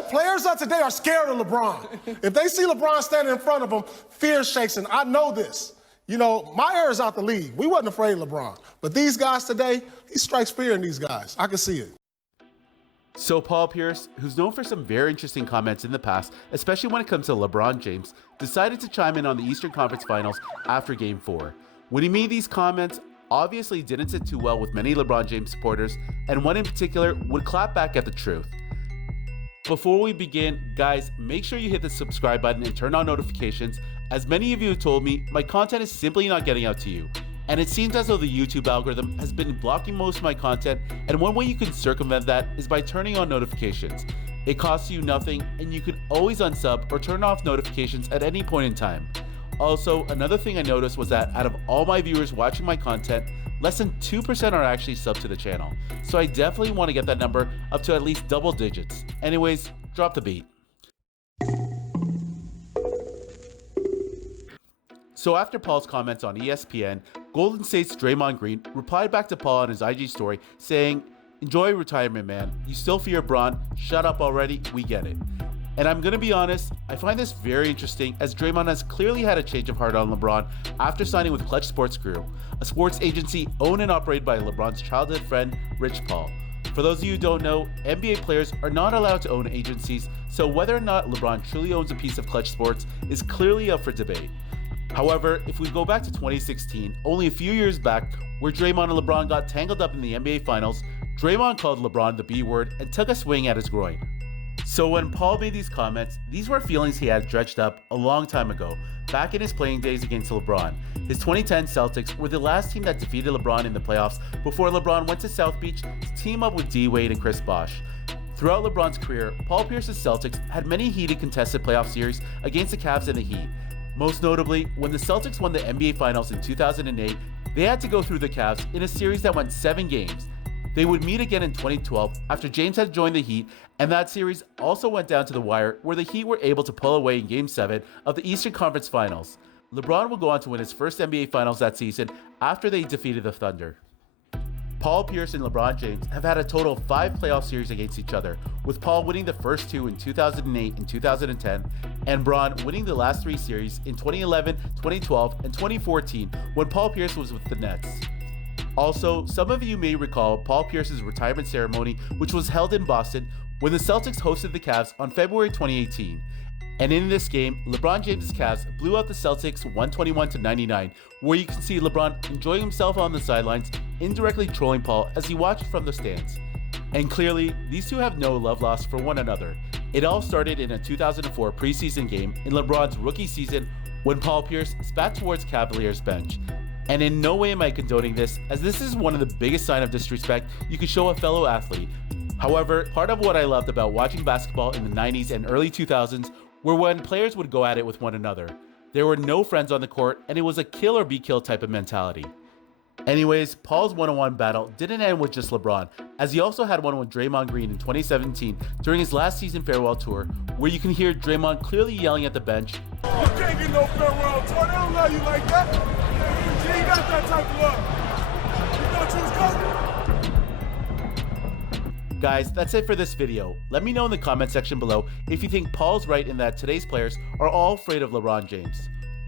players of today are scared of LeBron. If they see LeBron standing in front of them, fear shakes, and I know this. You know, my era's out the league. We wasn't afraid of LeBron. But these guys today, he strikes fear in these guys. I can see it. So Paul Pierce, who's known for some very interesting comments in the past, especially when it comes to LeBron James, decided to chime in on the Eastern Conference Finals after Game 4. When he made these comments, obviously didn't sit too well with many LeBron James supporters, and one in particular would clap back at the truth. Before we begin, guys, make sure you hit the subscribe button and turn on notifications. As many of you have told me, my content is simply not getting out to you. And it seems as though the YouTube algorithm has been blocking most of my content, and one way you can circumvent that is by turning on notifications. It costs you nothing, and you can always unsub or turn off notifications at any point in time. Also, another thing I noticed was that out of all my viewers watching my content, less than 2% are actually subbed to the channel. So I definitely want to get that number up to at least double digits. Anyways, drop the beat. So after Paul's comments on ESPN, Golden State's Draymond Green replied back to Paul on his IG story saying, "Enjoy retirement, man. You still fear Bron? Shut up already, we get it." And I'm gonna be honest, I find this very interesting as Draymond has clearly had a change of heart on LeBron after signing with Clutch Sports Group, a sports agency owned and operated by LeBron's childhood friend, Rich Paul. For those of you who don't know, NBA players are not allowed to own agencies, so whether or not LeBron truly owns a piece of Clutch Sports is clearly up for debate. However, if we go back to 2016, only a few years back, where Draymond and LeBron got tangled up in the NBA Finals, Draymond called LeBron the B word and took a swing at his groin. So when Paul made these comments, these were feelings he had dredged up a long time ago, back in his playing days against LeBron. His 2010 Celtics were the last team that defeated LeBron in the playoffs before LeBron went to South Beach to team up with D-Wade and Chris Bosh. Throughout LeBron's career, Paul Pierce's Celtics had many heated contested playoff series against the Cavs and the Heat. Most notably, when the Celtics won the NBA Finals in 2008, they had to go through the Cavs in a series that went 7 games. They would meet again in 2012 after James had joined the Heat, and that series also went down to the wire where the Heat were able to pull away in Game 7 of the Eastern Conference Finals. LeBron would go on to win his first NBA Finals that season after they defeated the Thunder. Paul Pierce and LeBron James have had a total of 5 playoff series against each other, with Paul winning the first 2 in 2008 and 2010, and Bron winning the last 3 series in 2011, 2012, and 2014 when Paul Pierce was with the Nets. Also, some of you may recall Paul Pierce's retirement ceremony, which was held in Boston when the Celtics hosted the Cavs on February 2018. And in this game, LeBron James' Cavs blew out the Celtics 121-99, where you can see LeBron enjoying himself on the sidelines, indirectly trolling Paul as he watched from the stands. And clearly, these two have no love lost for one another. It all started in a 2004 preseason game in LeBron's rookie season when Paul Pierce spat towards Cavaliers' bench. And in no way am I condoning this, as this is one of the biggest signs of disrespect you could show a fellow athlete. However, part of what I loved about watching basketball in the 90s and early 2000s were when players would go at it with one another. There were no friends on the court, and it was a kill or be killed type of mentality. Anyways, Paul's one-on-one battle didn't end with just LeBron, as he also had one with Draymond Green in 2017 during his last season farewell tour, where you can hear Draymond clearly yelling at the bench, "You can't get no farewell tour, they don't love you like that. You ain't got that type of love. You gonna choose Kobe?" Guys, that's it for this video. Let me know in the comment section below if you think Paul's right in that today's players are all afraid of LeBron James.